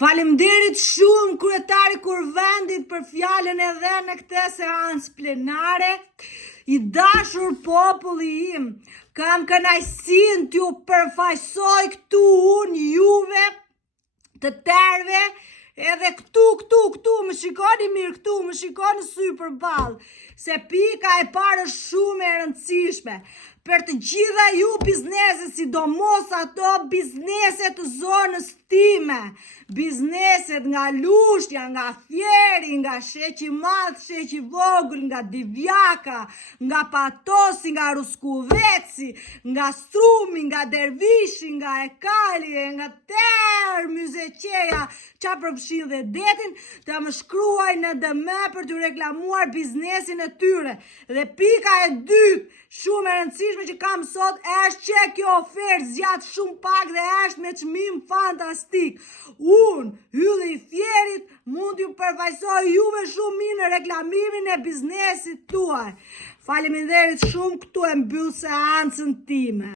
Faleminderit shumë kryetari Kurvendit për fjalën e dhënë në këtë seancë plenare. I dashur populli im, kam kënaqësinë t'ju përfaqësoj këtu unë juve të tërve, edhe këtu, më shikoni mirë këtu, më shikoni sy përballë, se pika e parë është shumë e rëndësishme për të gjitha ju bizneset, sidomos ato bizneset të zonës time, bizneset nga Lushtja, nga Fjeri, nga Sheqi Madh, Sheqi Vogël, nga Divjaka, nga Patosi, nga Ruskuveci, nga Strumi, nga Dervishi, nga Ekali, nga tërë Myzeqeja, qa përfshin dhe detin, të më shkruaj në DM për të reklamuar biznesin e tyre. Dhe pika e dytë, shumë e rëndësishme që kam sot, është që kjo ofertë zgjat shumë pak dhe është me çmim fantastik. Unë, hylli i Fjerit, mund t'ju përfaqësoj juve shumë mirë në reklamimin e biznesit tuaj. Faleminderit shumë, këtu e mbyll seancën time.